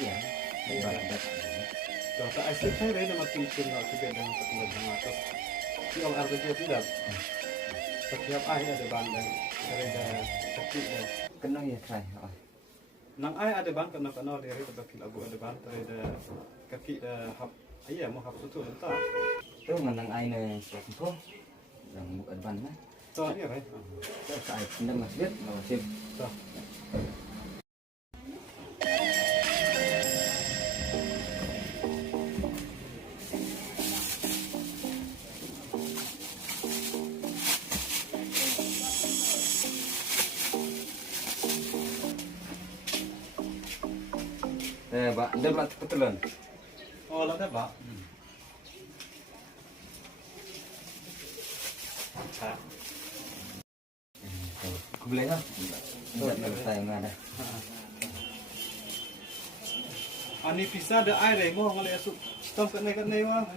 ya. Ibarat. Tuh, tak asli saya dari nama tulisan nak juga dengan perkembangan atau yang artinya tidak. Setiap air ada bandang, ada kecil dan Kena ya saya. nang air ada band kena dari betul abu ada band ada kaki dah hap ayah mau hap tu entah. Itu menang air siapa? Yang bukan ban lah. So ni right. Saya tidak masjid, masjid. Tuh. Pak, dia buat kebetulan. Oh, lah dah pak. Aku boleh kan? Tidak saya nggak ada. Ani pisah ada air mo ngale asuk stom kat nai wah.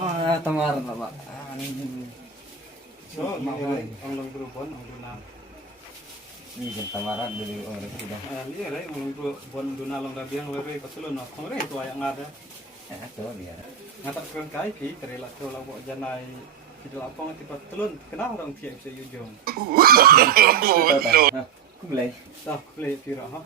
Ah, tamar Pak. So, ni orang berubah orang guna. Ini kan tamaran dulu orang sudah. Ni right orang berubah guna long rabiang lere patulun no. Kore itu ayang ada. Itu dia. Ngatak keren kai ki terelak tu lah buat janai tidak apa ngati patulun. Kenapa orang tiap bisa yujung? Aku boleh. Dah, boleh kira ha.